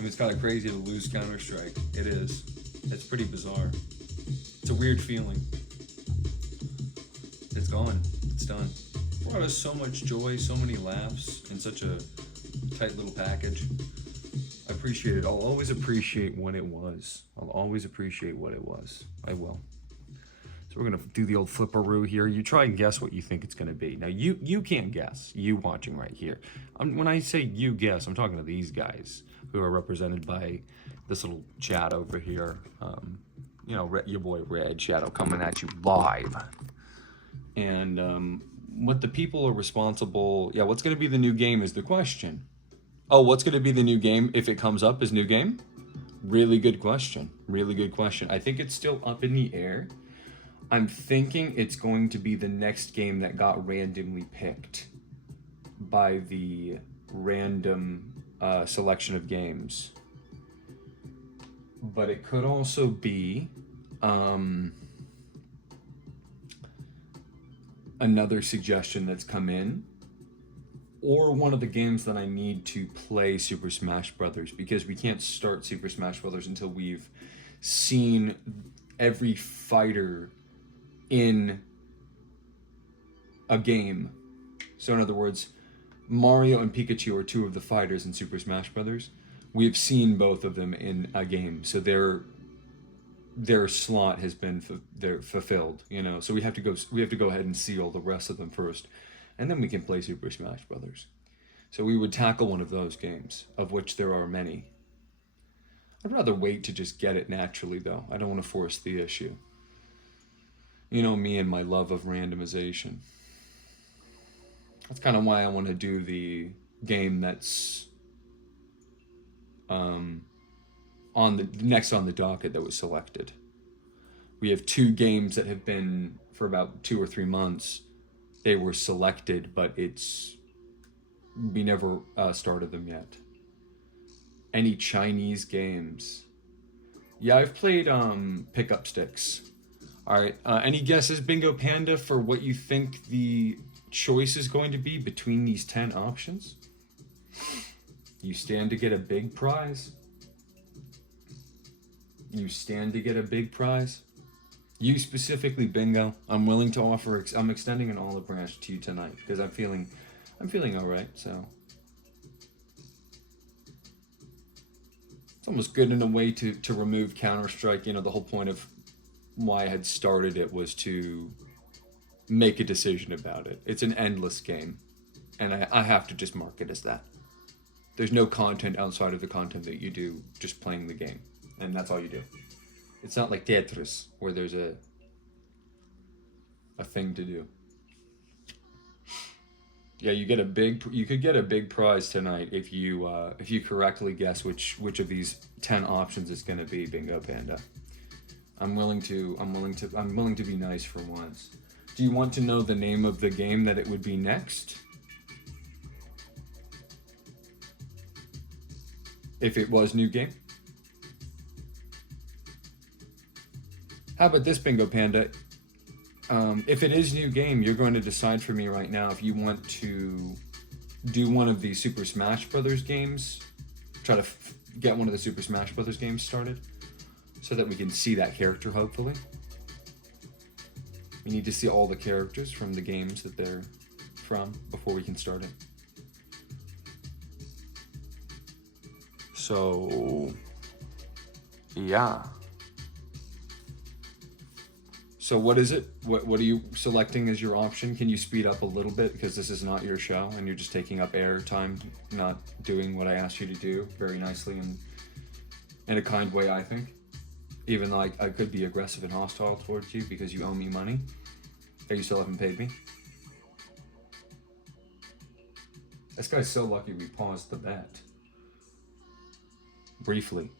I mean, it's kind of crazy to lose Counter-Strike. It is. It's pretty bizarre. It's a weird feeling. It's gone. It's done. Brought us so much joy, so many laughs, in such a tight little package. I appreciate it. I'll always appreciate what it was. I'll always appreciate what it was. I will. So we're gonna do the old flipperoo here. You try and guess what you think it's gonna be. Now you can't guess. You watching right here. When I say you guess, I'm talking to these guys who are represented by this little chat over here. You know, your boy Red Shadow coming at you live. And what the people are responsible. Yeah, what's gonna be the new game is the question. Oh, what's gonna be the new game if it comes up as new game? Really good question. Really good question. I think it's still up in the air. I'm thinking it's going to be the next game that got randomly picked by the random selection of games. But it could also be another suggestion that's come in, or one of the games that I need to play Super Smash Brothers, because we can't start Super Smash Brothers until we've seen every fighter in a game. So in other words, Mario and Pikachu are two of the fighters in Super Smash Brothers. We've seen both of them in a game, so their slot has been fulfilled. You know, so we have to go ahead and see all the rest of them first, and then we can play Super Smash Brothers. So we would tackle one of those games, of which there are many. I'd rather wait to just get it naturally, though. I don't want to force the issue. You know me and my love of randomization. That's kind of why I want to do the game that's on the next on the docket that was selected. We have two games that have been for about 2 or 3 months. They were selected, but we never started them yet. Any Chinese games? Yeah, I've played Pickup Sticks. All right. Any guesses, Bingo Panda, for what you think the choice is going to be between these 10 options? You stand to get a big prize. You stand to get a big prize. You specifically, Bingo. I'm willing to offer. I'm extending an olive branch to you tonight because I'm feeling all right. So it's almost good in a way to remove Counter-Strike. You know, the whole point of why I had started it was to make a decision about it. It's an endless game, and I have to just mark it as that. There's no content outside of the content that you do just playing the game, and that's all you do. It's not like Tetris where there's a thing to do. Yeah, you could get a big prize tonight if you correctly guess which of these 10 options it's going to be, Bingo Panda. I'm willing to be nice for once. Do you want to know the name of the game that it would be next? If it was new game? How about this, Bingo Panda? If it is new game, you're going to decide for me right now if you want to do one of the Super Smash Brothers games, try to get one of the Super Smash Brothers games started, so that we can see that character, hopefully. We need to see all the characters from the games that they're from before we can start it. So, yeah. So what is it? What are you selecting as your option? Can you speed up a little bit, because this is not your show and you're just taking up air time, not doing what I asked you to do very nicely and in a kind way, I think. Even though I could be aggressive and hostile towards you because you owe me money that you still haven't paid me. This guy's so lucky we paused the bet. Briefly.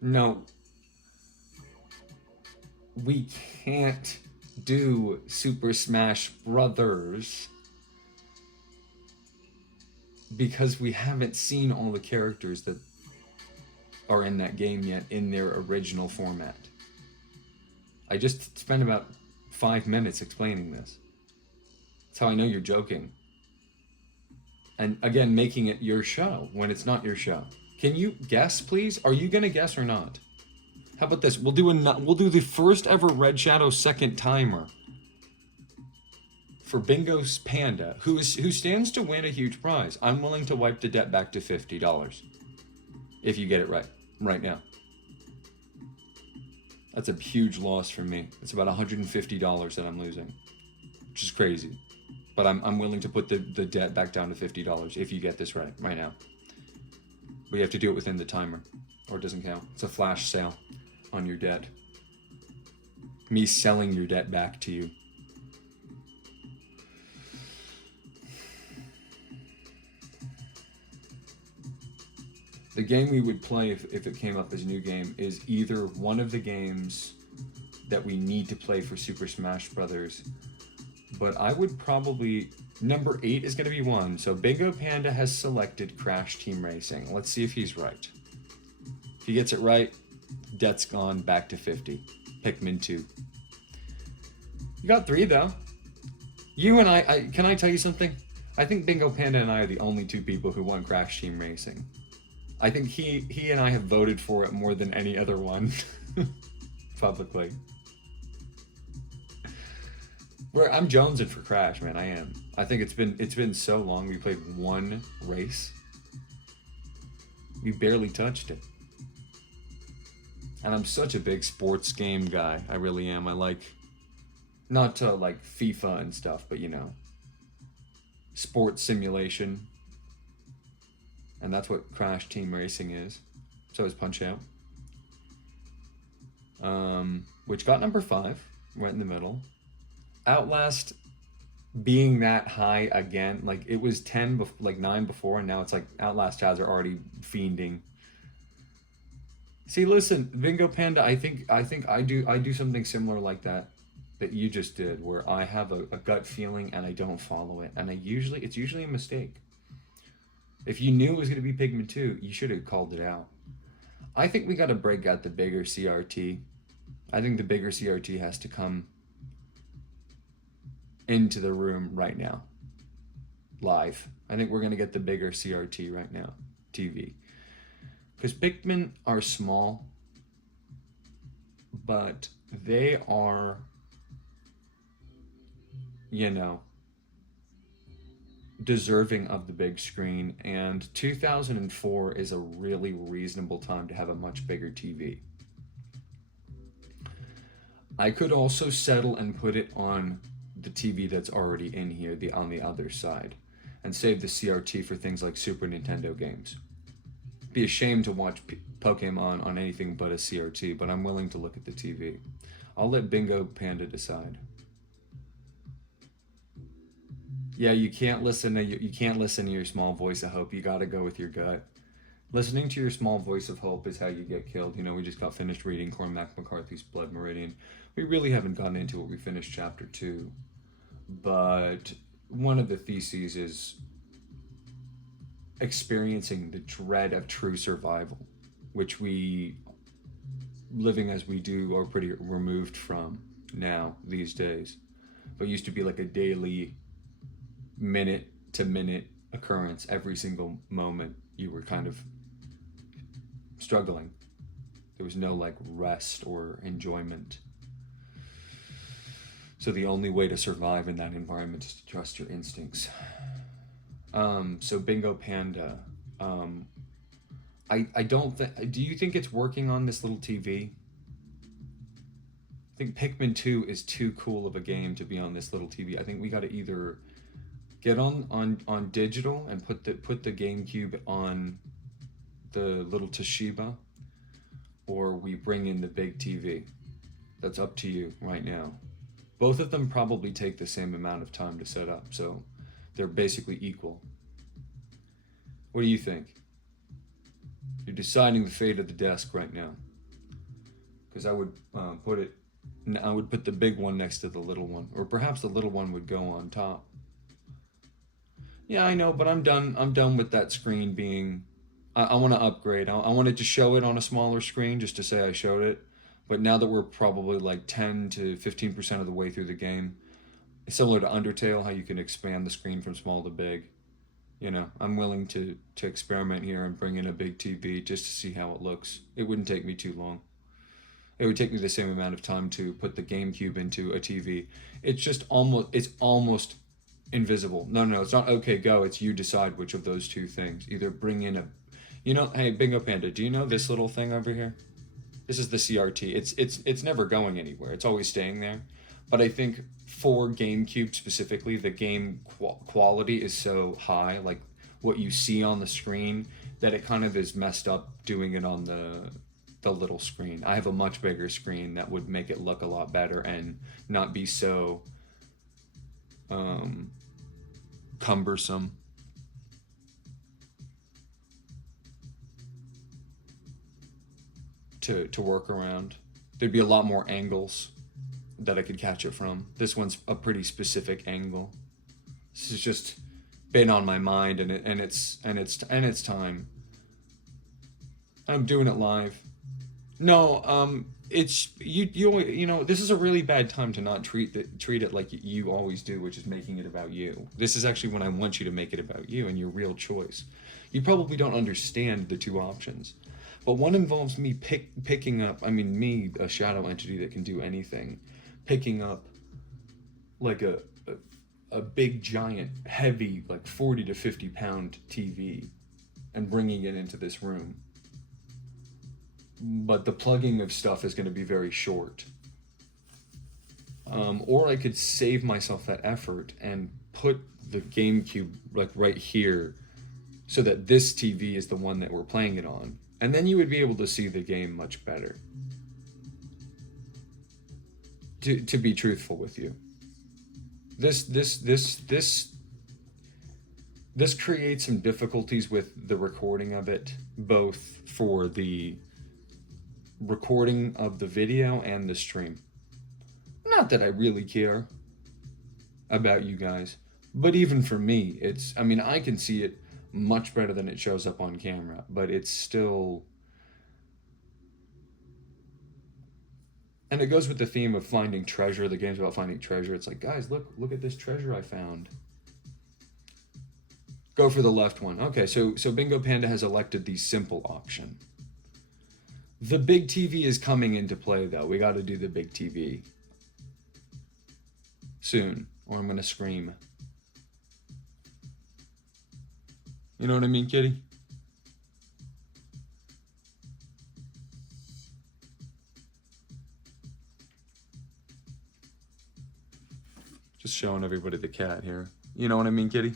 No. We can't do Super Smash Brothers because we haven't seen all the characters that are in that game yet in their original format. I just spent about 5 minutes explaining this. That's how I know you're joking. And again, making it your show when it's not your show. Can you guess, please? Are you gonna guess or not? How about this? We'll do the first ever Red Shadow second timer for Bingo's Panda, who stands to win a huge prize. I'm willing to wipe the debt back to $50 if you get it right now. That's a huge loss for me. It's about $150 that I'm losing, which is crazy. But I'm willing to put the debt back down to $50 if you get this right now. But you have to do it within the timer, or it doesn't count. It's a flash sale on your debt. Me selling your debt back to you. The game we would play if it came up as a new game is either one of the games that we need to play for Super Smash Brothers, but I would probably... Number 8 is going to be one. So Bingo Panda has selected Crash Team Racing. Let's see if he's right. If he gets it right, debt's gone back to 50. Pikmin 2. You got 3 though. You and I can I tell you something? I think Bingo Panda and I are the only 2 people who want Crash Team Racing. I think he and I have voted for it more than any other one publicly. I'm jonesing for Crash, man. I am. I think it's been so long. We played one race. We barely touched it. And I'm such a big sports game guy. I really am. I like, not to like FIFA and stuff, but you know, sports simulation. And that's what Crash Team Racing is. So is Punch-Out. Which got number 5, right in the middle. Outlast being that high again, like it was 9 before, and now it's like Outlast ads are already fiending. See, listen, Bingo Panda, I think I do something similar like that you just did, where I have a gut feeling and I don't follow it, and it's usually a mistake. If you knew it was going to be Pikmin 2, you should have called it out. I think we got to break out the bigger CRT. I think the bigger CRT has to come into the room right now. Live. I think we're going to get the bigger CRT right now. TV. Because Pikmin are small, but they are, you know, deserving of the big screen, and 2004 is a really reasonable time to have a much bigger TV. I could also settle and put it on the TV that's already in here, on the other side, and save the CRT for things like Super Nintendo games. Be ashamed to watch Pokemon on anything but a CRT, but I'm willing to look at the TV. I'll let Bingo Panda decide. Yeah, you can't listen to your small voice of hope. You got to go with your gut. Listening to your small voice of hope is how you get killed. You know, we just got finished reading Cormac McCarthy's Blood Meridian. We really haven't gotten into it. We finished chapter 2. But one of the theses is experiencing the dread of true survival, which we, living as we do, are pretty removed from now these days. But used to be like a daily, minute to minute occurrence. Every single moment you were kind of struggling. There was no like rest or enjoyment. So the only way to survive in that environment is to trust your instincts. So Bingo Panda, I don't think, do you think it's working on this little TV? I think Pikmin 2 is too cool of a game to be on this little TV. I think we got to either get on digital and put the GameCube on the little Toshiba, or we bring in the big TV. That's up to you right now. Both of them probably take the same amount of time to set up, so they're basically equal. What do you think? You're deciding the fate of the desk right now. Because I would put the big one next to the little one, or perhaps the little one would go on top. Yeah, I know, but I'm done with that screen being... I want to upgrade. I wanted to show it on a smaller screen just to say I showed it. But now that we're probably like 10 to 15% of the way through the game, similar to Undertale, how you can expand the screen from small to big, You know, I'm willing to experiment here and bring in a big TV just to see how it looks. It wouldn't take me too long. It would take me the same amount of time to put the GameCube into a TV. It's almost invisible. No, no, it's not okay, go. It's you decide which of those two things. Either bring in a, you know, hey, Bingo Panda, do you know this little thing over here? This is the CRT. It's never going anywhere. It's always staying there. But I think for GameCube specifically, the game quality is so high, like what you see on the screen, that it kind of is messed up doing it on the little screen. I have a much bigger screen that would make it look a lot better and not be so cumbersome. To work around. There'd be a lot more angles that I could catch it from. This one's a pretty specific angle. This has just been on my mind, and it's time. I'm doing it live. No, it's you know, this is a really bad time to not treat it like you always do, which is making it about you. This is actually when I want you to make it about you and your real choice. You probably don't understand the two options. But one involves me picking up, I mean, me, a shadow entity that can do anything, picking up like a big, giant, heavy, like 40 to 50 pound TV and bringing it into this room. But the plugging of stuff is going to be very short. Or I could save myself that effort and put the GameCube like right here so that this TV is the one that we're playing it on. And then you would be able to see the game much better. To be truthful with you. This creates some difficulties with the recording of it, both for the recording of the video and the stream. Not that I really care about you guys, but even for me, I mean, I can see it much better than it shows up on camera, but it's still, and it goes with the theme of finding treasure. The game's about finding treasure. It's like, guys, look at this treasure I found. Go for the left one. Okay, so Bingo Panda has elected the simple option. The big TV is coming into play, though. We got to do the big TV soon, or I'm gonna scream. You know what I mean, kitty? Just showing everybody the cat here. You know what I mean, kitty?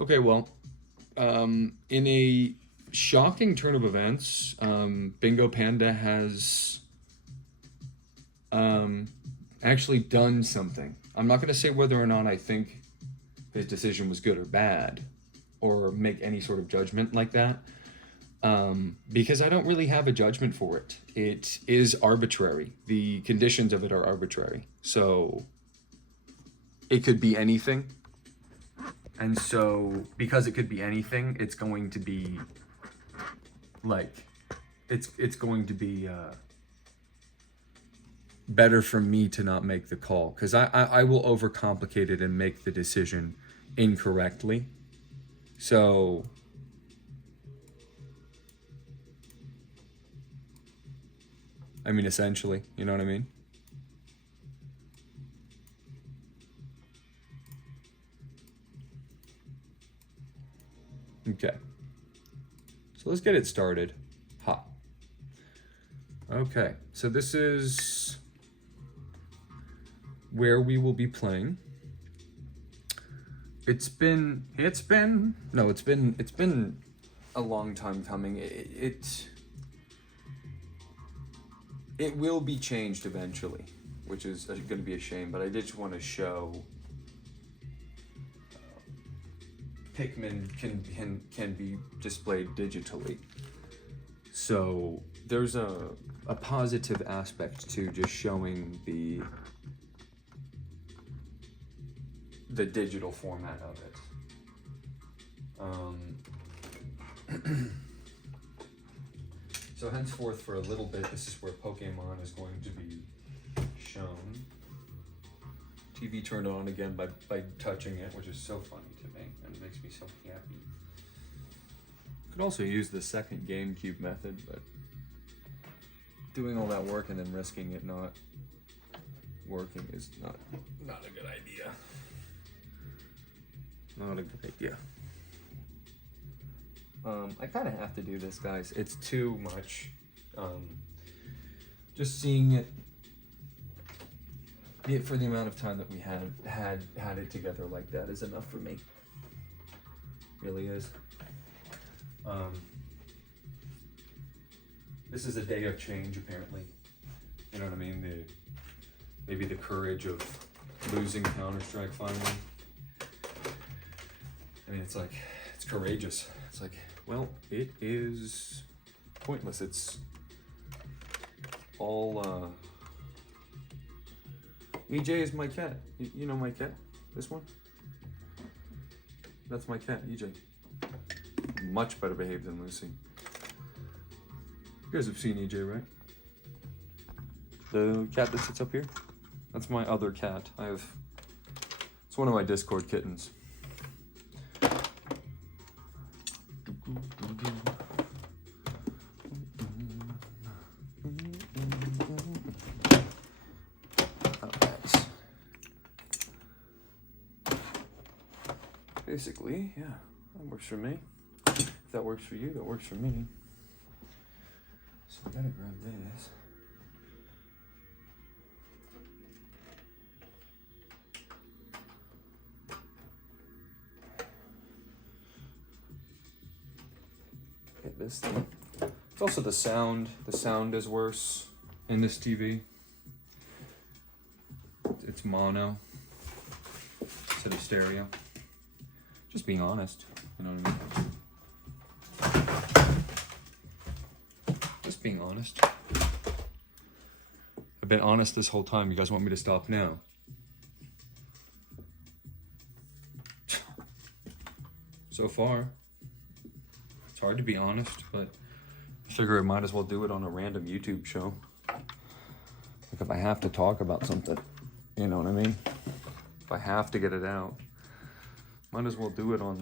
Okay, well, in a shocking turn of events, Bingo Panda has actually done something. I'm not going to say whether or not I think his decision was good or bad, or make any sort of judgment like that, because I don't really have a judgment for it. It is arbitrary. The conditions of it are arbitrary. So it could be anything. And so, because it could be anything, it's going to be, like, it's going to be better for me to not make the call. Because I will overcomplicate it and make the decision incorrectly. So, I mean, essentially, you know what I mean? Okay, so let's get it started. Ha. Okay, so this is where we will be playing. It's been a long time coming. It will be changed eventually, which is going to be a shame, but I did just want to show Pikmin can be displayed digitally. So there's a positive aspect to just showing the digital format of it. So henceforth, for a little bit, this is where Pokemon is going to be shown. TV turned on again by touching it, which is so funny to me, and it makes me so happy. Could also use the second GameCube method, but doing all that work and then risking it not working is not a good idea. Not a good idea. I kind of have to do this, guys. It's too much. Just seeing it for the amount of time that we had it together like that is enough for me. Really is. This is a day of change, apparently. You know what I mean? Maybe the courage of losing Counter-Strike finally. I mean, it's like, it's courageous. It's like, well, it is pointless. It's all, EJ is my cat. You know my cat? This one? That's my cat, EJ. Much better behaved than Lucy. You guys have seen EJ, right? The cat that sits up here? That's my other cat. It's one of my Discord kittens. Basically, yeah, that works for me. If that works for you, that works for me. So I gotta grab this. Get this thing. It's also the sound. The sound is worse in this TV. It's mono instead of stereo. Just being honest, you know what I mean? Just being honest. I've been honest this whole time. You guys want me to stop now? So far. It's hard to be honest, but I figure I might as well do it on a random YouTube show. Like if I have to talk about something, you know what I mean? If I have to get it out. Might as well do it on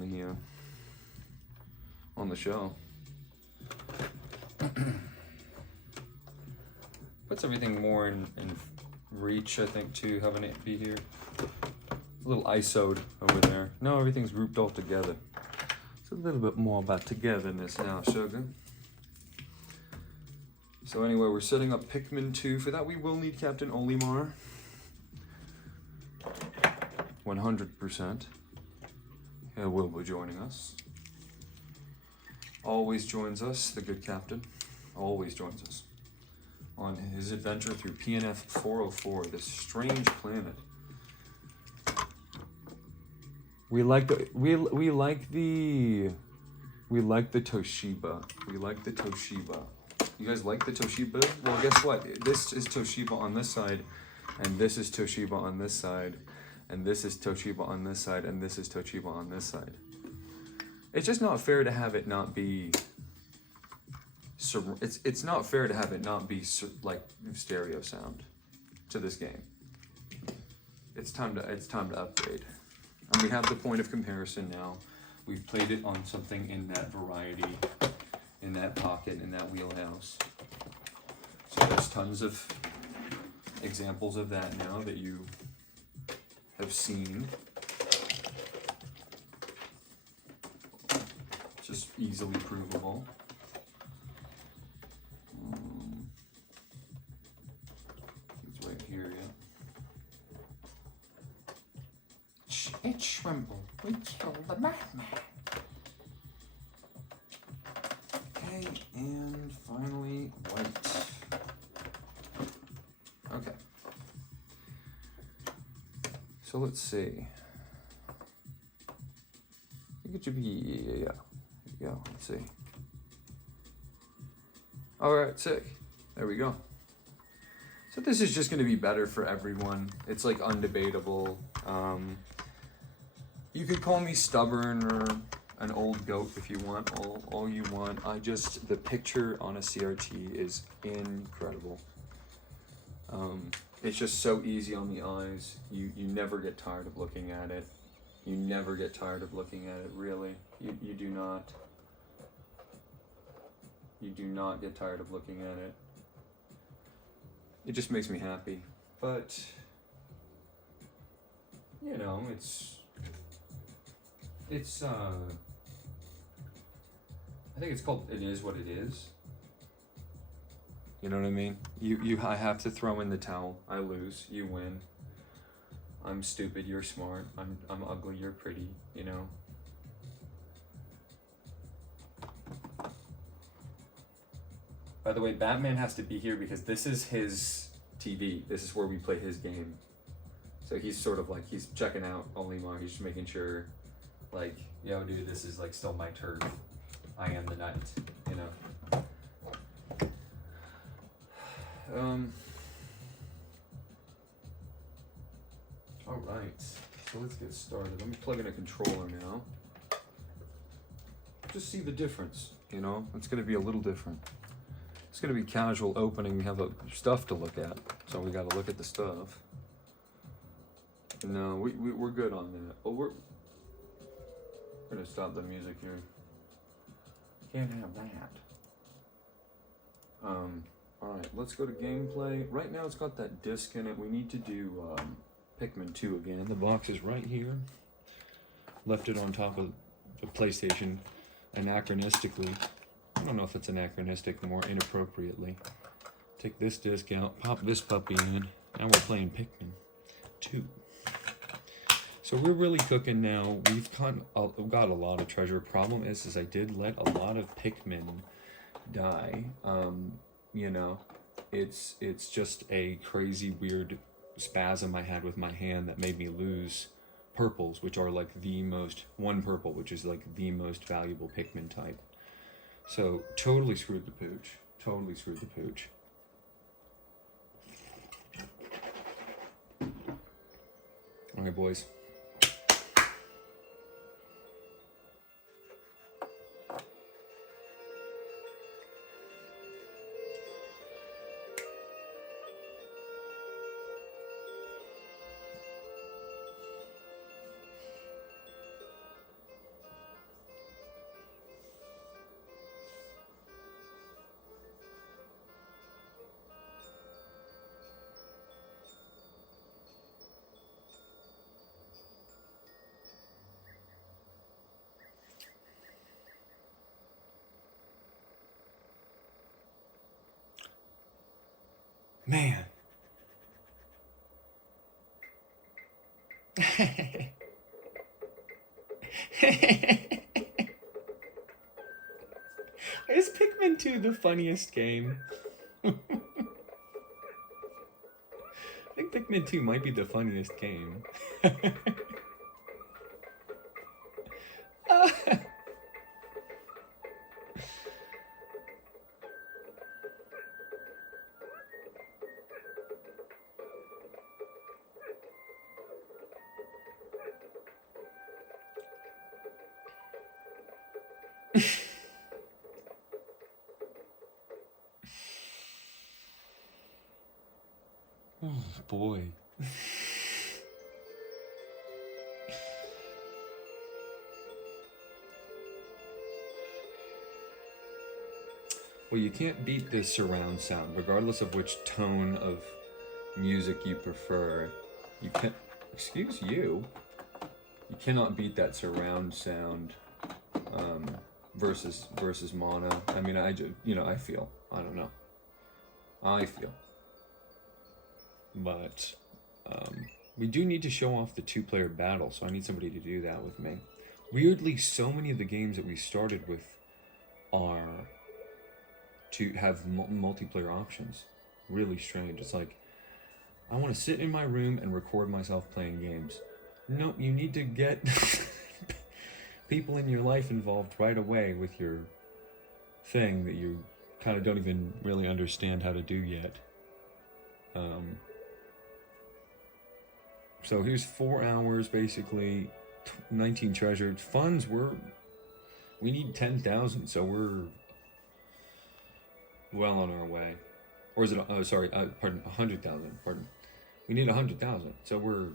the show. Puts everything more in reach, I think, too, having it be here. A little ISO'd over there. No, everything's grouped all together. It's a little bit more about togetherness now, sugar. So anyway, we're setting up Pikmin 2. For that, we will need Captain Olimar. 100%. He will be joining us. Always joins us, the good captain. Always joins us on his adventure through PNF 404, this strange planet. We like the Toshiba. We like the Toshiba. You guys like the Toshiba? Well, guess what? This is Toshiba on this side, and this is Toshiba on this side. And this is Toshiba on this side, and this is Toshiba on this side. It's just not fair to have it not be. It's not fair to have it not be like stereo sound to this game. It's time to upgrade, and we have the point of comparison now. We've played it on something in that variety, in that pocket, in that wheelhouse. So there's tons of examples of that now that you have seen. Just easily provable. It's right here, yeah. It's Shrimple. We killed the madman. Okay, and finally white. Okay. So let's see. I think it should be, yeah. Let's see. All right, sick. There we go. So this is just going to be better for everyone. It's like undebatable. You could call me stubborn or an old goat if you want, all you want. The picture on a CRT is incredible. It's just so easy on the eyes. You never get tired of looking at it. You never get tired of looking at it, really. You do not. You do not get tired of looking at it. It just makes me happy. But, you know, it's I think it's called It Is What It Is. You know what I mean? I have to throw in the towel. I lose, you win. I'm stupid, you're smart. I'm ugly, you're pretty, you know? By the way, Batman has to be here because this is his TV. This is where we play his game. So he's sort of like, he's checking out Olimar. He's just making sure, like, yo, dude, this is like still my turf. I am the knight, you know? Alright, so let's get started. Let me plug in a controller now. Just see the difference, you know? It's gonna be a little different. It's gonna be casual opening. We have stuff to look at, so we gotta look at the stuff. No, we're good on that. Oh, we're gonna stop the music here. Can't have that. Alright, let's go to gameplay. Right now it's got that disc in it. We need to do Pikmin 2 again. The box is right here. Left it on top of the PlayStation anachronistically. I don't know if it's anachronistic, more inappropriately. Take this disc out, pop this puppy in. Now we're playing Pikmin 2. So we're really cooking now. We've got a lot of treasure. Problem is I did let a lot of Pikmin die. You know, it's just a crazy weird spasm I had with my hand that made me lose purples, which are like one purple, which is like the most valuable Pikmin type. So totally screwed the pooch. Totally screwed the pooch. All right, boys. Man. Is Pikmin 2 the funniest game? I think Pikmin 2 might be the funniest game. Oh boy. Well, you can't beat the surround sound, regardless of which tone of music you prefer. You can't, excuse you, you cannot beat that surround sound versus mono. I mean, I feel, I don't know. I feel. But we do need to show off the two-player battle, so I need somebody to do that with me. Weirdly, so many of the games that we started with are to have multiplayer options. Really strange. It's like, I want to sit in my room and record myself playing games. No, you need to get people in your life involved right away with your thing that you kind of don't even really understand how to do yet. So here's 4 hours basically 19 treasured funds. We need 10,000, so we're well on our way. Or is it? Oh, sorry. Pardon. 100,000. Pardon. We need 100,000. So we're.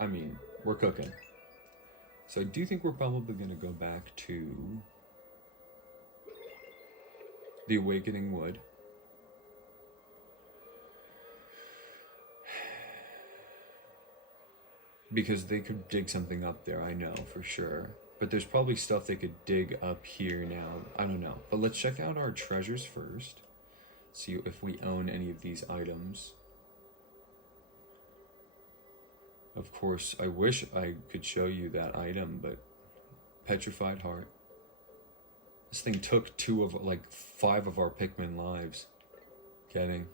I mean, we're cooking. So I do think we're probably gonna go back to the Awakening Wood. Because they could dig something up there, I know for sure. But there's probably stuff they could dig up here now. I don't know. But let's check out our treasures first. See if we own any of these items. Of course, I wish I could show you that item, but Petrified Heart. This thing took 5 of our Pikmin lives. Getting.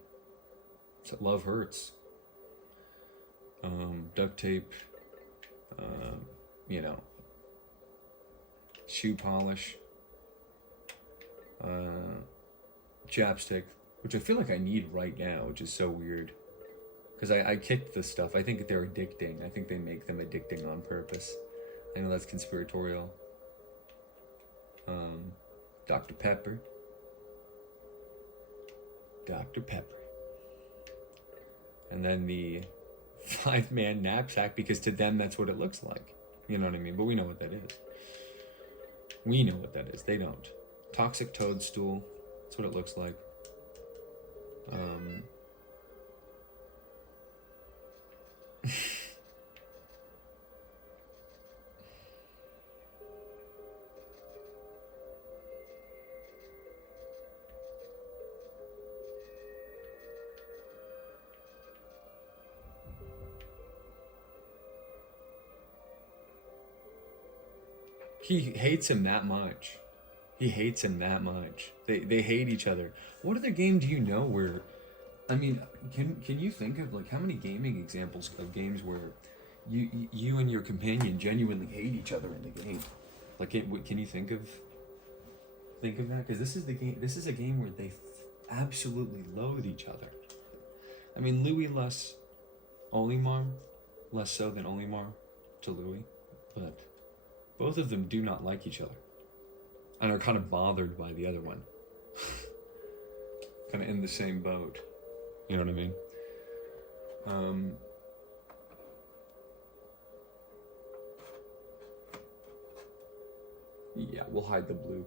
Love hurts. Duct tape. You know. Shoe polish. Chapstick. Which I feel like I need right now, which is so weird. Because I kicked this stuff. I think they're addicting. I think they make them addicting on purpose. I know that's conspiratorial. Dr. Pepper. Dr. Pepper. And then the 5-man knapsack, because to them that's what it looks like. You know what I mean? But we know what that is. We know what that is. They don't. Toxic toadstool. That's what it looks like. He hates him that much. He hates him that much. They hate each other. What other game do you know where... I mean, can you think of like how many gaming examples of games where you and your companion genuinely hate each other in the game? Like, can you think of that? Because this is the game. This is a game where they absolutely loathe each other. I mean, Louis less Olimar, less so than Olimar to Louis, but both of them do not like each other and are kind of bothered by the other one. Kind of in the same boat. You know what I mean? Yeah, we'll hide the blue.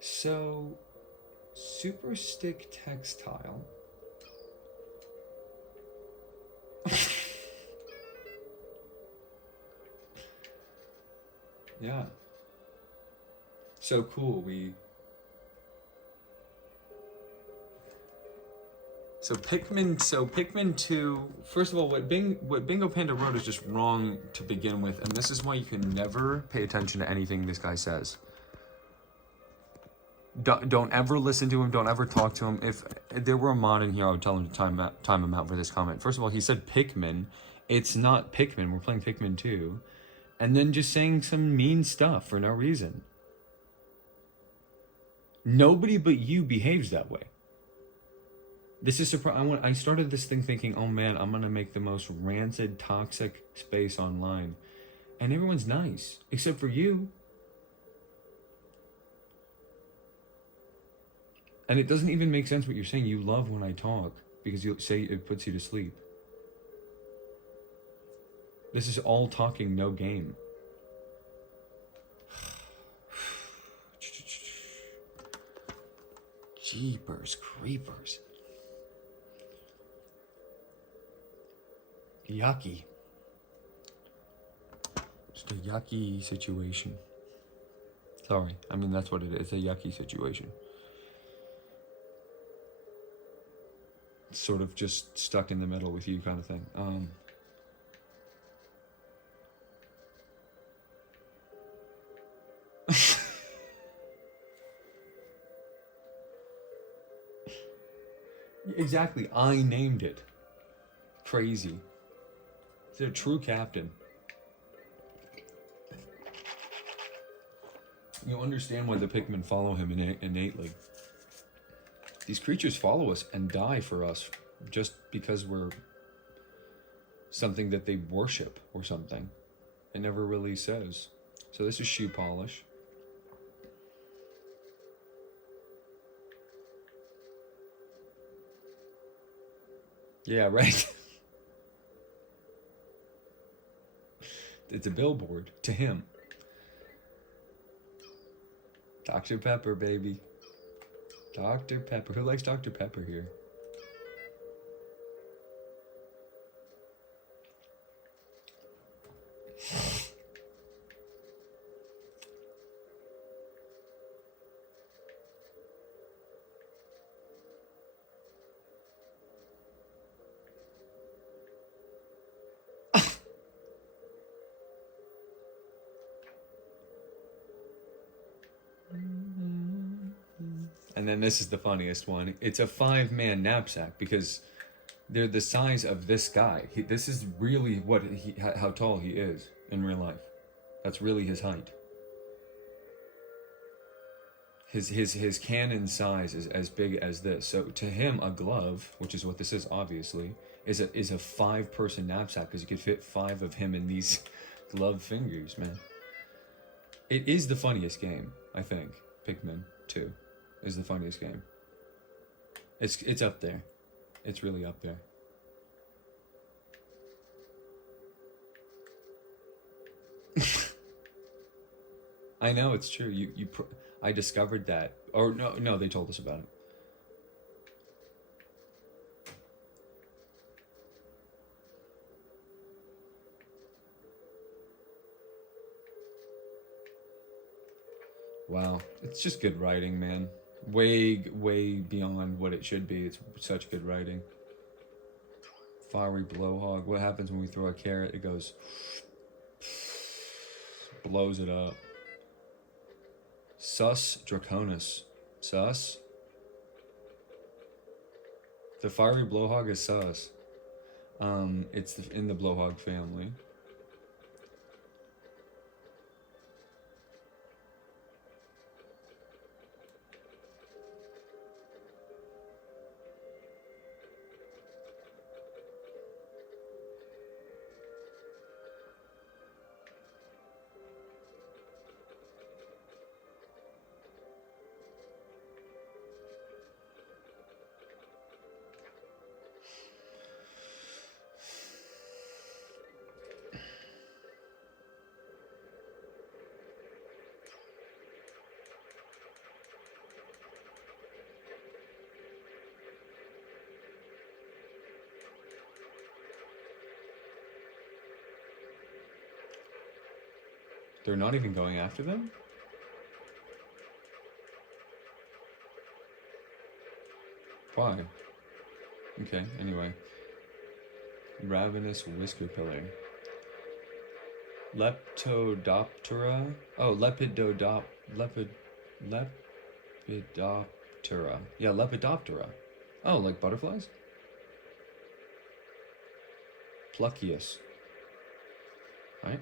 So, Super Stick Textile. Yeah. So cool, So Pikmin 2, first of all, what Bingo Panda wrote is just wrong to begin with, and this is why you can never pay attention to anything this guy says. Don't ever listen to him, don't ever talk to him. If there were a mod in here, I would tell him to time him out for this comment. First of all, he said Pikmin. It's not Pikmin, we're playing Pikmin 2. And then just saying some mean stuff for no reason. Nobody but you behaves that way. This is surprising. I started this thing thinking, oh man, I'm gonna make the most rancid, toxic space online, and everyone's nice except for you. And it doesn't even make sense what you're saying. You love when I talk because you say it puts you to sleep. This is all talking, no game. Jeepers creepers. Yucky. Just a yucky situation. Sorry, I mean that's what it is. It's a yucky situation. It's sort of just stuck in the middle with you kind of thing. Exactly, I named it. Crazy. He's a true captain. You understand why the Pikmin follow him innately. These creatures follow us and die for us just because we're something that they worship or something. It never really says. So this is shoe polish. Yeah, right. It's a billboard to him. Dr. Pepper, baby. Dr. Pepper. Who likes Dr. Pepper here? And then this is the funniest one. It's a 5-man knapsack because they're the size of this guy. This is really how tall he is in real life. That's really his height. His cannon size is as big as this. So to him, a glove, which is what this is obviously, is a 5-person knapsack because you could fit 5 of him in these glove fingers, man. It is the funniest game, I think. Pikmin 2 is the funniest game. It's up there. It's really up there. I know, it's true. I discovered that. Or no, they told us about it. Wow, it's just good writing, man. Way beyond what it should be. It's such good writing. Fiery blowhog. What happens when we throw a carrot? It goes, blows it up. Sus Draconis. Sus? The fiery blowhog is sus. It's in the blowhog family. They're not even going after them? Why? Okay, anyway. Ravenous whisker pillar. Lepidoptera? Oh, Lepidoptera. Yeah, Lepidoptera. Oh, like butterflies? Pluckius. Right?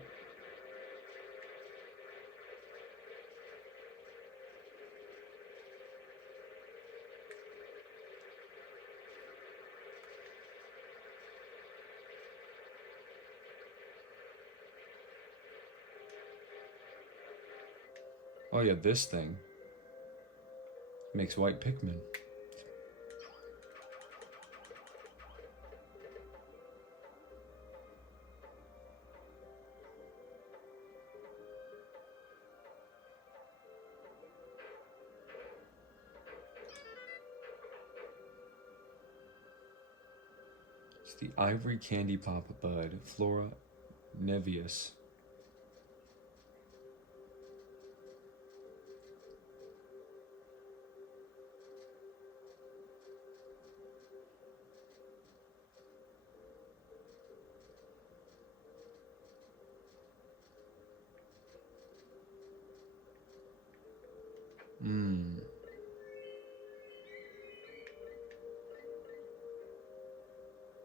Oh yeah, this thing makes white Pikmin. It's the ivory candy pop bud, Flora nevius.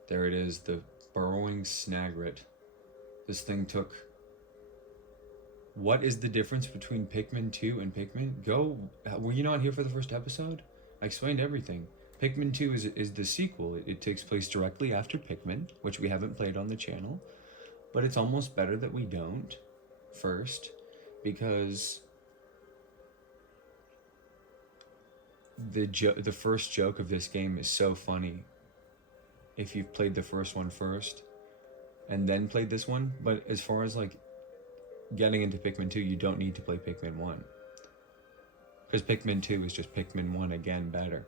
There it is, the burrowing snagret. This thing took... What is the difference between Pikmin 2 and Pikmin? Were you not here for the first episode? I explained everything. Pikmin 2 is the sequel. It takes place directly after Pikmin, which we haven't played on the channel. But it's almost better that we don't first, because the first joke of this game is so funny if you've played the first one first and then played this one. But as far as like getting into Pikmin 2, you don't need to play Pikmin 1, because Pikmin 2 is just Pikmin 1 again better.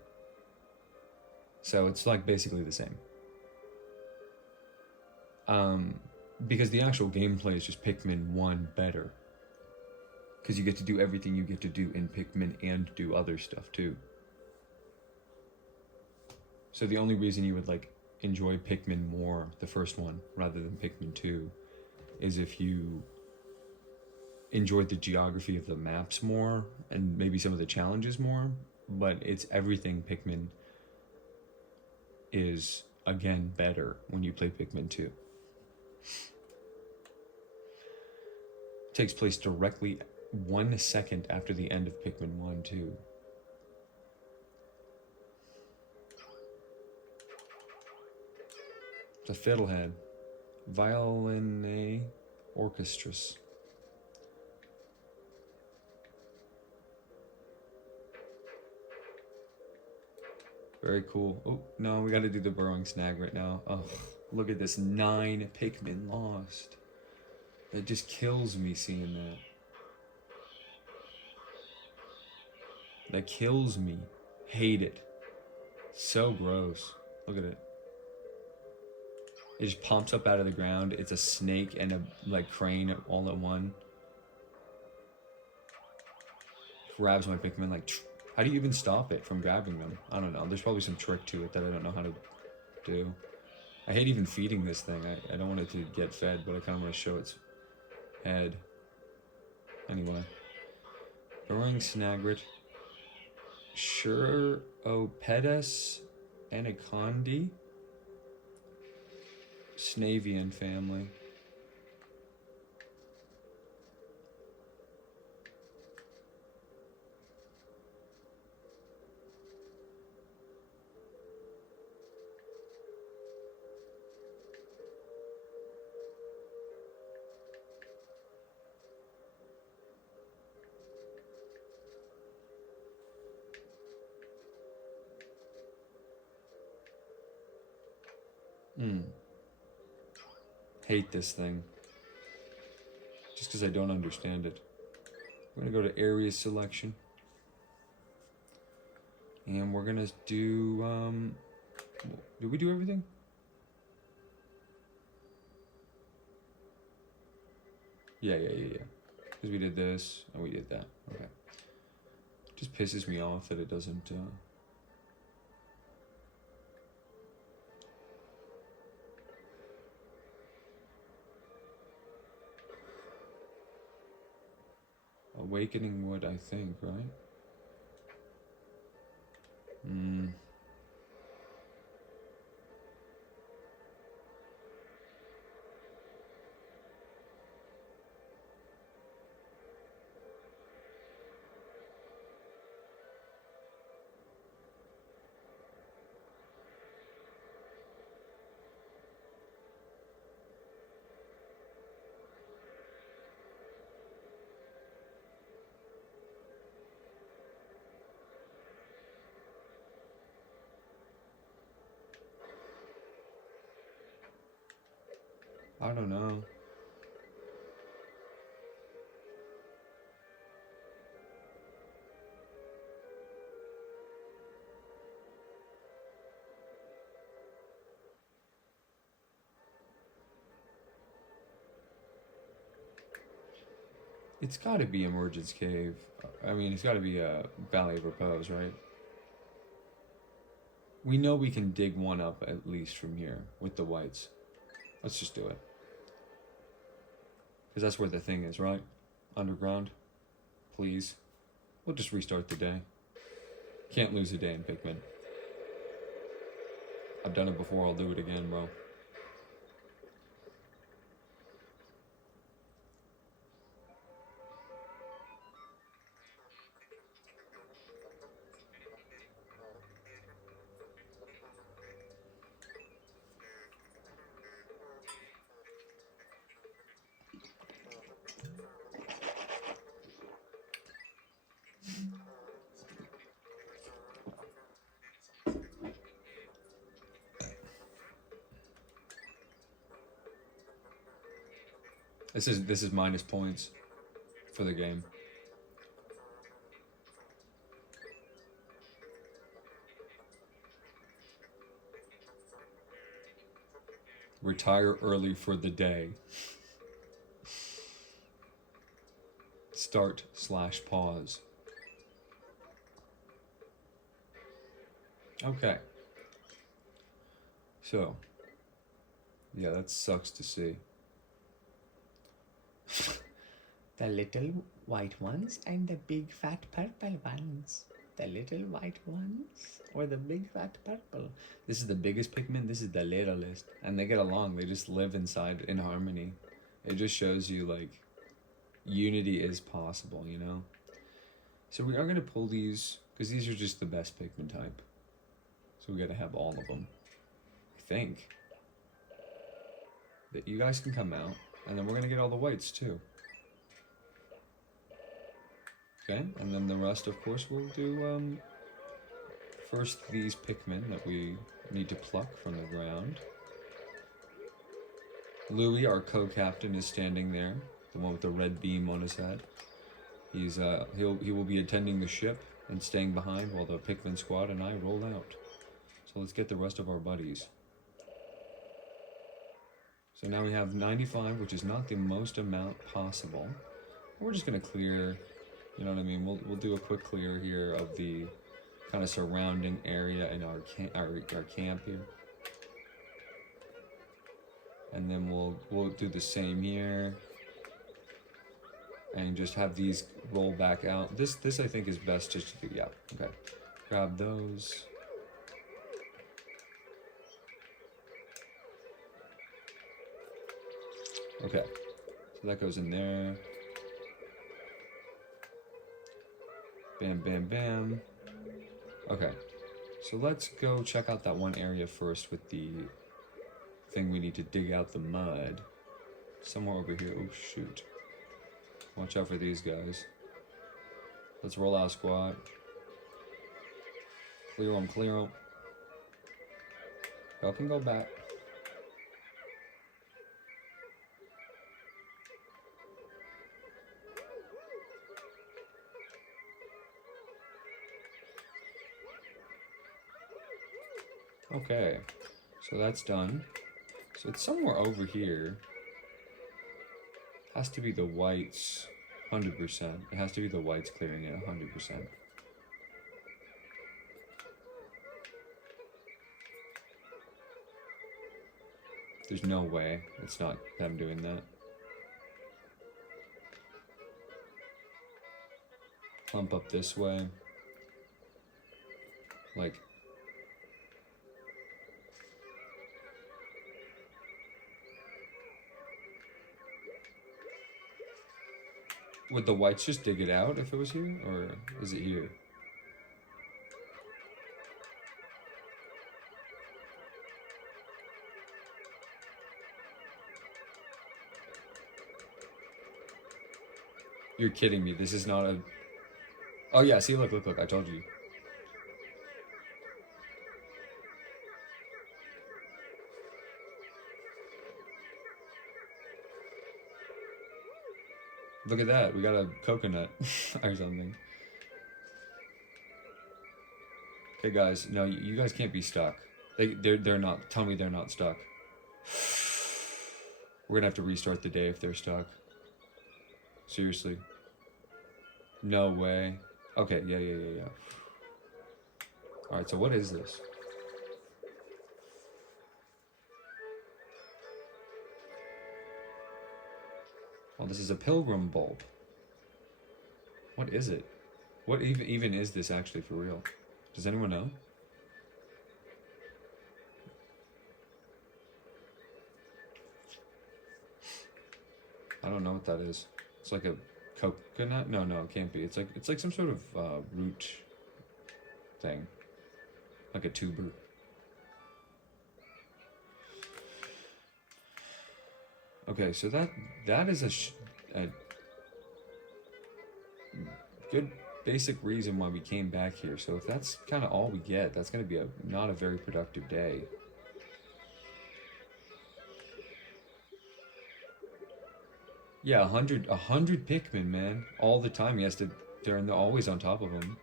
So it's like basically the same. Because the actual gameplay is just Pikmin 1 better, because you get to do everything you get to do in Pikmin and do other stuff too. So the only reason you would like enjoy Pikmin more, the first one, rather than Pikmin 2, is if you enjoyed the geography of the maps more and maybe some of the challenges more. But it's everything Pikmin is again better when you play Pikmin 2. It takes place directly 1 second after the end of Pikmin 1 too. It's a fiddlehead. Violinae orchestras. Very cool. Oh, no, we gotta do the burrowing snag right now. Oh, look at this. 9 Pikmin lost. It just kills me seeing that. That kills me. Hate it. So gross. Look at it. It just pops up out of the ground. It's a snake and a like crane all at one. Grabs my Pikmin like... How do you even stop it from grabbing them? I don't know. There's probably some trick to it that I don't know how to do. I hate even feeding this thing. I don't want it to get fed, but I kind of want to show its head. Anyway. Burrowing Snagret. Chiropedus anacondi. Snavian family. Hate this thing. Just because I don't understand it. We're going to go to area selection. And we're going to do... did we do everything? Yeah. Because we did this, and we did that. Okay. Just pisses me off that it doesn't... Awakening wood, I think, right? I don't know. It's got to be Emergence Cave. I mean, it's got to be a Valley of Repose, right? We know we can dig one up at least from here with the whites. Let's just do it. Because that's where the thing is, right? Underground. Please. We'll just restart the day. Can't lose a day in Pikmin. I've done it before, I'll do it again, bro. This is minus points for the game. Retire early for the day. Start/pause. Okay. So, yeah, that sucks to see. The little white ones and the big fat purple ones. The little white ones or the big fat purple. This is the biggest Pikmin, this is the littlest. And they get along, they just live inside in harmony. It just shows you, like, unity is possible, you know? So we are going to pull these, because these are just the best Pikmin type. So we got to have all of them. I think. That you guys can come out, and then we're going to get all the whites, too. Okay, and then the rest, of course, we'll do, first these Pikmin that we need to pluck from the ground. Louis, our co-captain, is standing there, the one with the red beam on his head. He will be attending the ship and staying behind while the Pikmin squad and I roll out. So let's get the rest of our buddies. So now we have 95, which is not the most amount possible. We're just gonna clear, you know what I mean? We'll do a quick clear here of the kind of surrounding area in our camp here. And then we'll do the same here. And just have these roll back out. This I think is best just to do, yeah, okay. Grab those. Okay, so that goes in there. Bam, bam, bam. Okay, so let's go check out that one area first with the thing we need to dig out the mud. Somewhere over here, oh shoot. Watch out for these guys. Let's roll out, squad. Clear them, clear them. Y'all can go back. Okay, so that's done. So it's somewhere over here. Has to be the whites, 100%. It has to be the whites clearing it, 100%. There's no way it's not them doing that. Clump up this way. Like, would the whites just dig it out if it was here, or is it here? You're kidding me, this is not a... Oh yeah, see, look, I told you. Look at that, we got a coconut or something. Okay guys, no, you guys can't be stuck. They're not, tell me they're not stuck. We're gonna have to restart the day if they're stuck. Seriously. No way. Okay, yeah. Alright, so what is this? Well, this is a pilgrim bulb. What is it? What even is this actually for real? Does anyone know? I don't know what that is. It's like a coconut? No, it can't be. It's like some sort of root thing. Like a tuber. Okay, so that is a good basic reason why we came back here. So if that's kind of all we get, that's going to be not a very productive day. Yeah, a hundred Pikmin, man. All the time. He has to, they're always on top of him.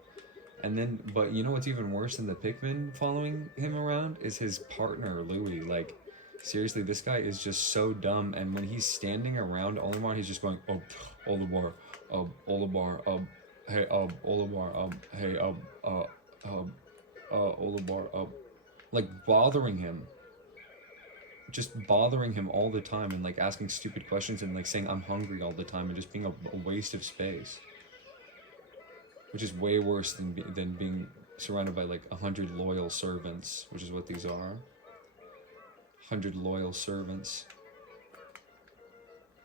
And then, but you know what's even worse than the Pikmin following him around is his partner, Louis. Like, seriously, this guy is just so dumb. And when he's standing around Olimar, he's just going, oh, Olimar, Olimar, hey, Olimar, hey, Olimar, like bothering him. Just bothering him all the time and like asking stupid questions and like saying I'm hungry all the time and just being a waste of space. Which is way worse than being surrounded by like 100 loyal servants, which is what these are. 100 loyal servants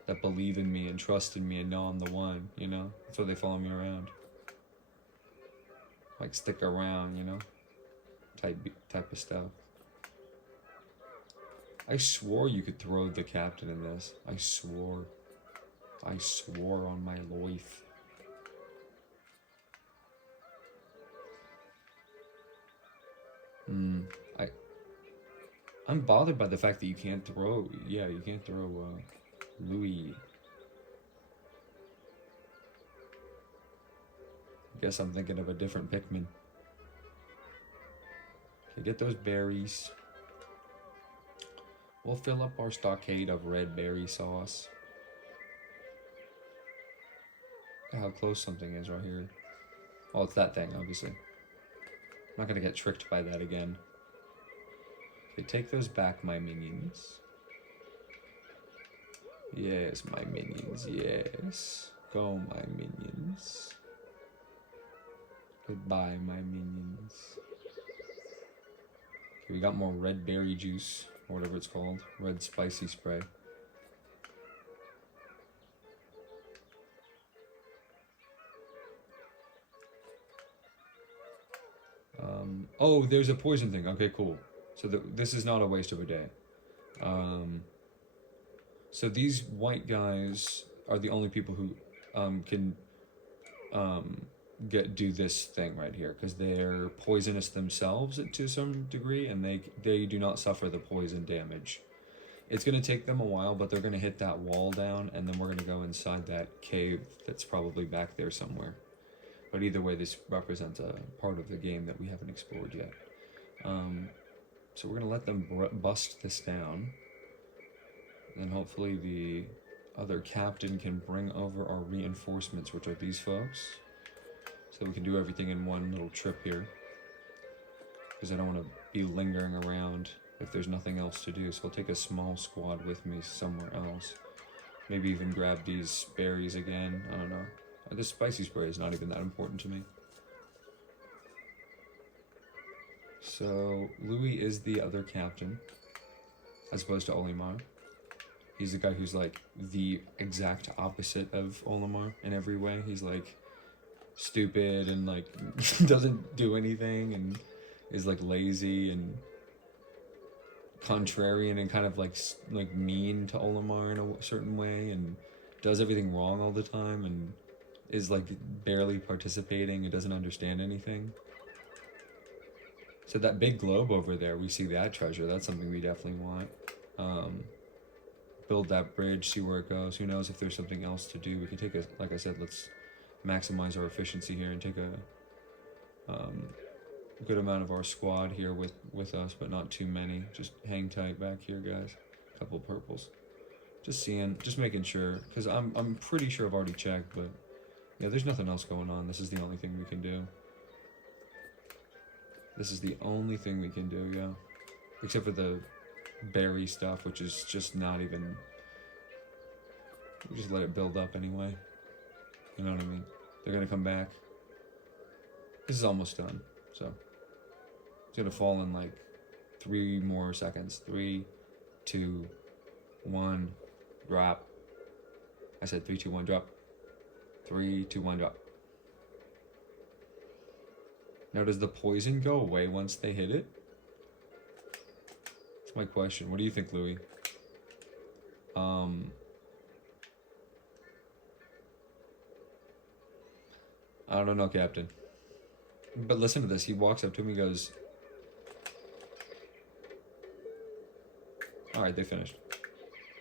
that believe in me and trust in me and know I'm the one, you know? That's why they follow me around. Like stick around, you know? Type of stuff. I swore you could throw the captain in this. I swore. I swore on my life. I'm bothered by the fact that you can't throw. Yeah, you can't throw Louis. Guess I'm thinking of a different Pikmin. Okay, get those berries. We'll fill up our stockade of red berry sauce. Look at how close something is right here. Oh, it's that thing, obviously. I'm not gonna get tricked by that again. Okay, take those back, my minions. Yes, my minions, yes. Go, my minions. Goodbye, my minions. Okay, we got more red berry juice, or whatever it's called. Red spicy spray. Oh, there's a poison thing. Okay, cool. So this is not a waste of a day. So these white guys are the only people who can do this thing right here, because they're poisonous themselves to some degree, and they do not suffer the poison damage. It's going to take them a while, but they're going to hit that wall down, and then we're going to go inside that cave that's probably back there somewhere. But either way, this represents a part of the game that we haven't explored yet. So we're going to let them bust this down. And hopefully the other captain can bring over our reinforcements, which are these folks. So we can do everything in one little trip here. Because I don't want to be lingering around if there's nothing else to do. So I'll take a small squad with me somewhere else. Maybe even grab these berries again. I don't know. This spicy spray is not even that important to me. So Louis is the other captain, as opposed to Olimar. He's the guy who's like the exact opposite of Olimar in every way. He's like stupid and like doesn't do anything and is like lazy and contrarian and kind of like mean to Olimar in a certain way and does everything wrong all the time and is like barely participating and doesn't understand anything. So that big globe over there, we see that treasure. That's something we definitely want. Build that bridge, see where it goes. Who knows if there's something else to do. We can take a, like I said, let's maximize our efficiency here and take a good amount of our squad here with us, but not too many. Just hang tight back here, guys. A couple purples. Just seeing, just making sure, because I'm pretty sure I've already checked, but yeah, there's nothing else going on. This is the only thing we can do. This is the only thing we can do, yeah. Except for the berry stuff, which is just not even... We just let it build up anyway. You know what I mean? They're gonna come back. This is almost done, so... It's gonna fall in like 3 more seconds. 3, 2, 1, drop. I said 3, 2, 1, drop. 3, 2, 1, drop. Now, does the poison go away once they hit it? That's my question. What do you think, Louis? I don't know, Captain. But listen to this. He walks up to me and goes... Alright, they finished.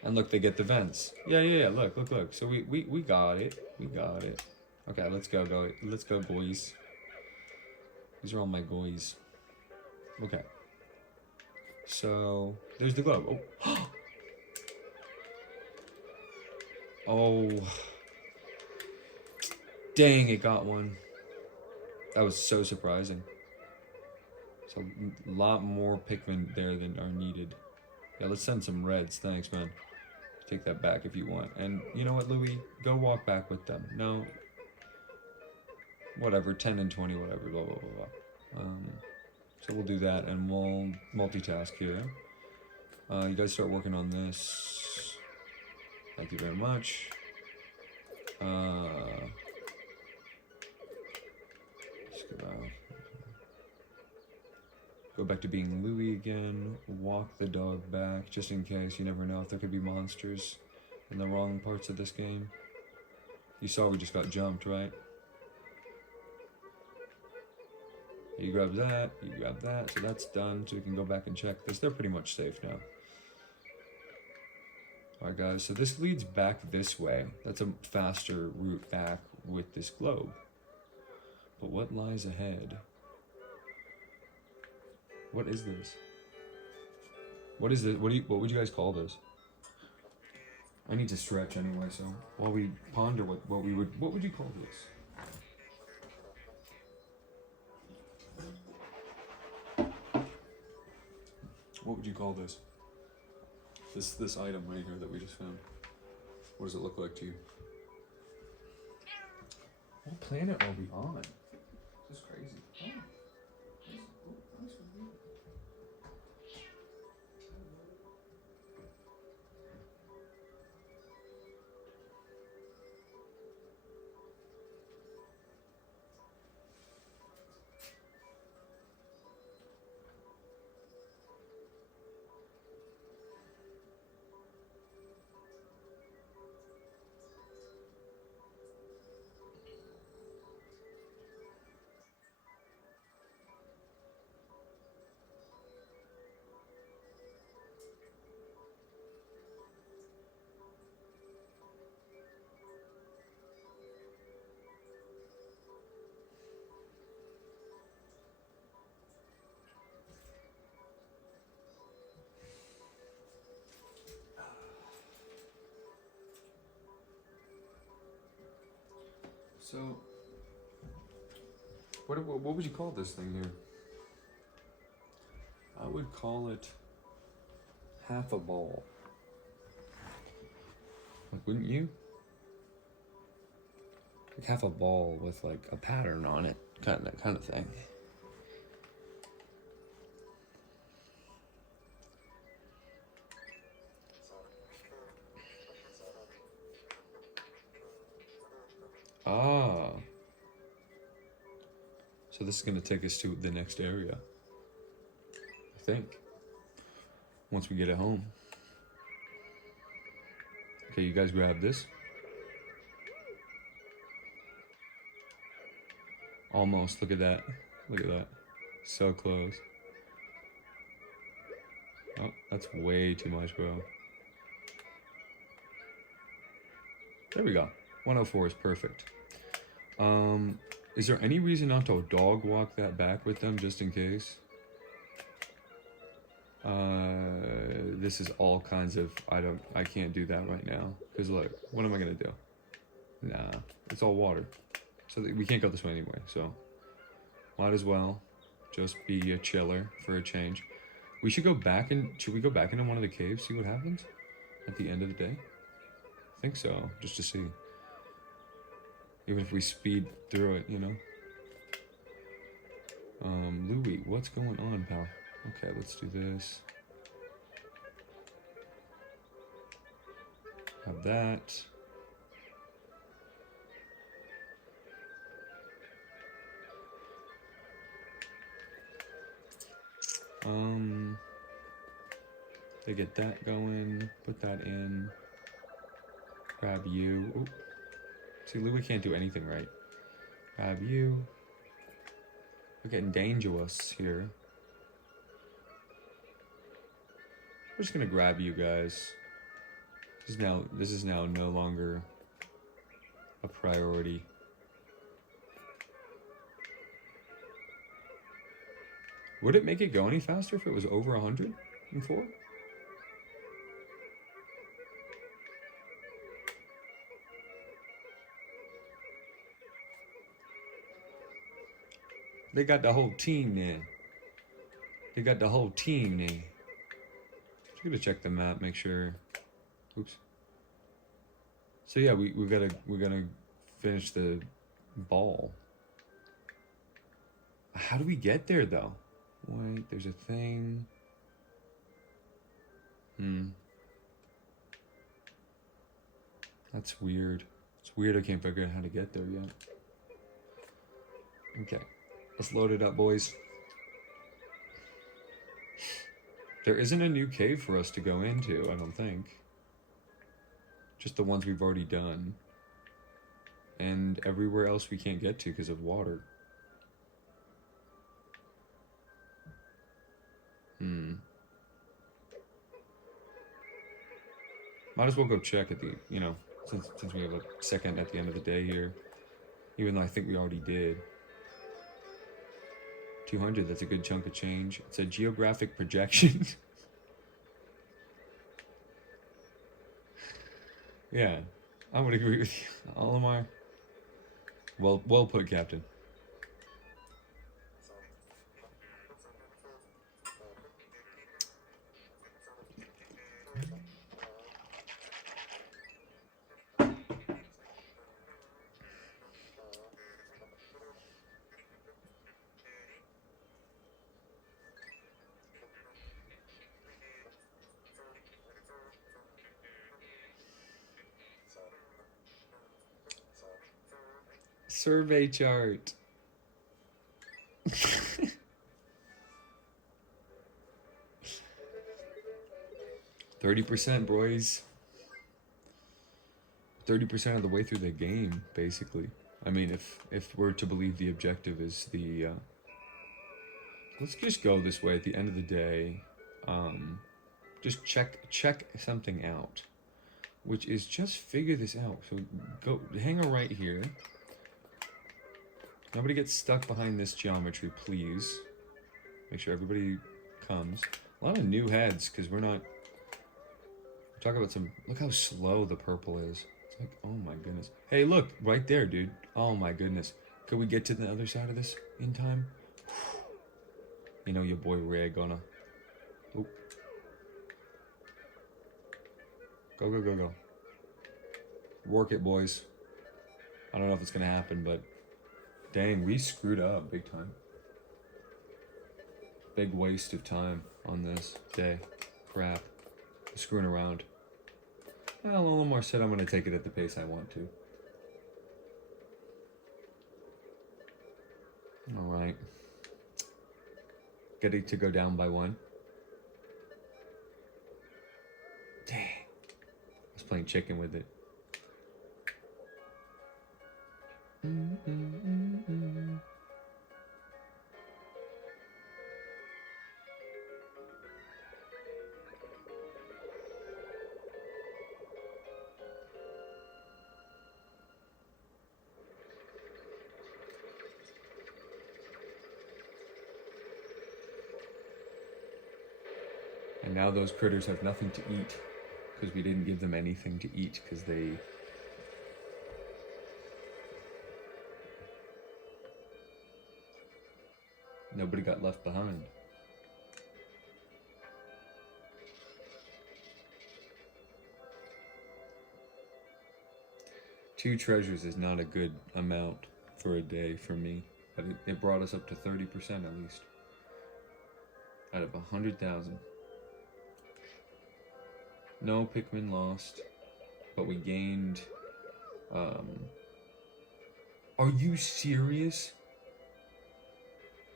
And look, they get the vents. Yeah. Look. So we got it. We got it. Okay, let's go. Let's go, boys. These are all my boys. Okay. So there's the globe. Oh. Oh. Dang, it got one. That was so surprising. So a lot more Pikmin there than are needed. Yeah, let's send some reds. Thanks, man. Take that back if you want. And you know what, Louis? Go walk back with them. No. Whatever, 10 and 20, whatever, blah, blah, blah, blah. So we'll do that, and we'll multitask here. You guys start working on this. Thank you very much. Go back to being Louis again. Walk the dog back, just in case. You never know if there could be monsters in the wrong parts of this game. You saw we just got jumped, right? You grab that, so that's done. So we can go back and check this. They're pretty much safe now. Alright guys, so this leads back this way. That's a faster route back with this globe. But what lies ahead? What is this? What is this? What would you guys call this? I need to stretch anyway, so while we ponder what would you call this? What would you call this? This item right here that we just found. What does it look like to you? What planet are we on? This is crazy. Oh. So, what would you call this thing here? I would call it half a ball. Like, wouldn't you? Like half a ball with like a pattern on it, kind of thing. Ah. So this is going to take us to the next area, I think, once we get it home. Okay, you guys grab this. Almost, look at that. Look at that. So close. Oh, that's way too much, bro. There we go. 104 is perfect. Is there any reason not to dog walk that back with them, just in case? This is all kinds of, I can't do that right now. Because look, what am I gonna do? Nah, it's all water. So we can't go this way anyway, so might as well just be a chiller for a change. We should go back should we go back into one of the caves, see what happens at the end of the day? I think so, just to see. Even if we speed through it, you know? Louis, what's going on, pal? Okay, let's do this. Have that. They get that going, put that in. Grab you. Ooh. See, Louis can't do anything right. Grab you. We're getting dangerous here. We're just gonna grab you guys. This is now no longer a priority. Would it make it go any faster if it was over 104? They got the whole team there. They got the whole team there. Just gonna check the map, make sure. Oops. So yeah, we're gonna finish the ball. How do we get there though? Wait, there's a thing. That's weird. It's weird I can't figure out how to get there yet. Okay. Let's load it up, boys. There isn't a new cave for us to go into, I don't think. Just the ones we've already done. And everywhere else we can't get to because of water. Might as well go check at the, you know, since we have a second at the end of the day here. Even though I think we already did. 200, that's a good chunk of change. It's a geographic projection. Yeah, I would agree with you, Olimar. Well put, Captain. Survey chart. 30%, boys. 30% of the way through the game, basically. I mean, if we're to believe the objective is the... let's just go this way at the end of the day. Just check something out. Which is just figure this out. So go hang a right here. Nobody gets stuck behind this geometry, please. Make sure everybody comes. A lot of new heads, because we're not... Talk about some... Look how slow the purple is. It's like, oh my goodness. Hey, look, right there, dude. Oh my goodness. Could we get to the other side of this in time? You know your boy Ray gonna... Oop. Go, go, go, go. Work it, boys. I don't know if it's gonna happen, but... Dang, we screwed up big time. Big waste of time on this day. Crap. Screwing around. Well, Olimar said I'm going to take it at the pace I want to. Alright. Getting to go down by 1. Dang. I was playing chicken with it. And now those critters have nothing to eat because we didn't give them anything to eat because they... Nobody got left behind. Two treasures is not a good amount for a day for me, but it brought us up to 30% at least. Out of 100,000. No Pikmin lost, but we gained... Are you serious?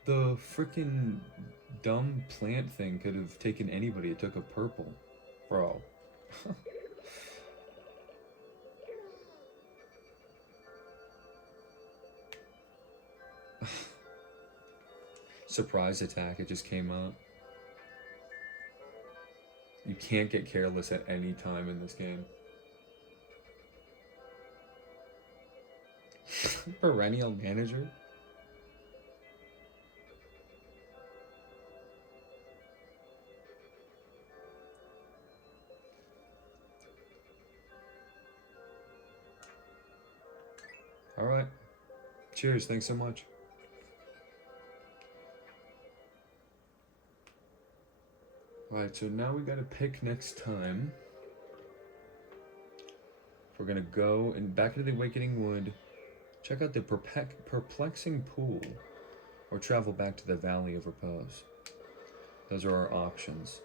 The frickin' dumb plant thing could have taken anybody. It took a purple. Bro. Surprise attack, it just came up. You can't get careless at any time in this game. Perennial manager. All right. Cheers. Thanks so much. All right. So now we got to pick next time. We're gonna go and back into the Awakening Wood, check out the perplexing pool, or travel back to the Valley of Repose. Those are our options.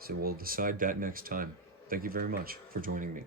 So we'll decide that next time. Thank you very much for joining me.